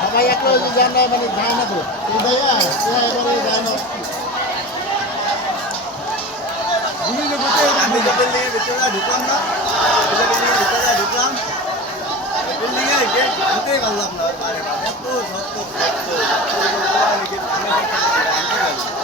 সবাই একটা ওই যে যায় না মানে যায় না তো। যায় না আমি তো বিল্ডিংয়ের ভিতরে ঢুকলাম না বিল্ডিংয়ের ভিতরে ঢুকলাম বিল্ডিংয়ে গেট ঢুকতেই পারলাম না এত শক্ত শক্ত আমি গেট ভাঙতে পারলাম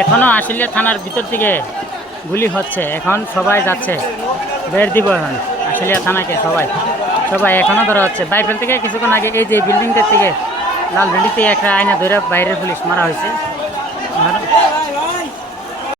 এখনও আশুলিয়া থানার ভিতর থেকে গুলি হচ্ছে। এখন সবাই যাচ্ছে। বের দিব এখন আশুলিয়া থানাকে সবাই। সবাই এখনও ধরা হচ্ছে। বাইফেল থেকে কিছুক্ষণ আগে এই যে বিল্ডিংটার থেকে লাল বিল্ডিং থেকে একটা আয়না ধরে বাইরের পুলিশ মারা হয়েছে।